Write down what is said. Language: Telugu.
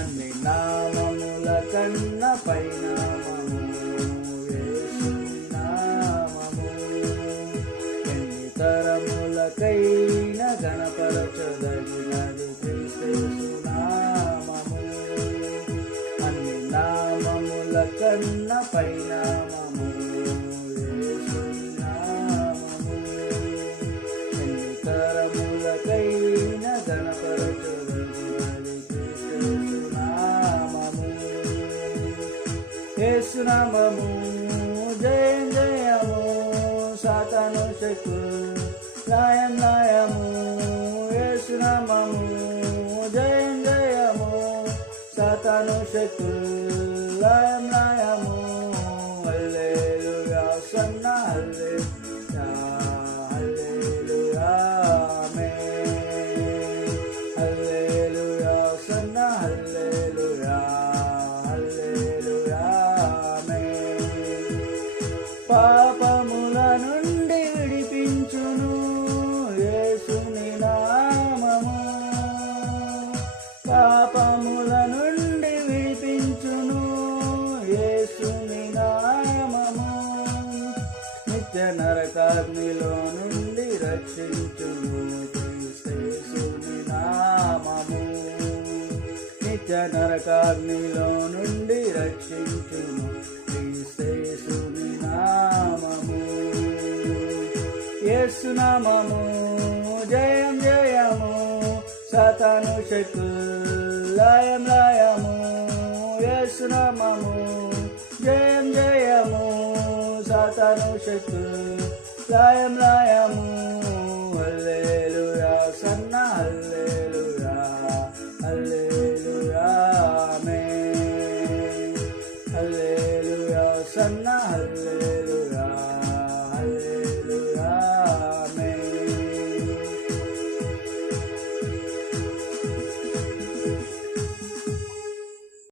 అన్ని నామముల కన్న పైనామము యేసు నామము. ఎన్ని తరములకైన గణపరచదగినది క్రీస్తు నామము. అన్ని నామముల కన్న పైనామము యేసు నామము. ఎన్ని తరములకైన గణపరచదగినది క్రీస్తు నామము. యేసు నామము జయం జయము, సాతాను శక్తులు లయం లయము. యేసు నామము జయం జయము, సాతాను శక్తులు లయం లయము. హల్లెలూయా సన్న హల్లెలూయా హల్లెలూయా ఆమేన్. హల్లెలూయా సన్న హల్లెలూయా హల్లెలూయా ఆమేన్. పాపముల నుండి విడిపించును యేసుని నామము. పాపముల నుండి విడిపించును యేసుని నామము. నిత్య నరకాగ్నిలో నుండి రక్షించును క్రీస్తేసుని నామము. నిత్య నరకాగ్నిలో నుండి రక్షించును క్రీస్తేసుని నామము. యేసు నామము జయం జయము, సాతాను శక్తులు లయం లయము. యేసు నామము జయం జయము, సాతాను శక్తులు లయం లయము.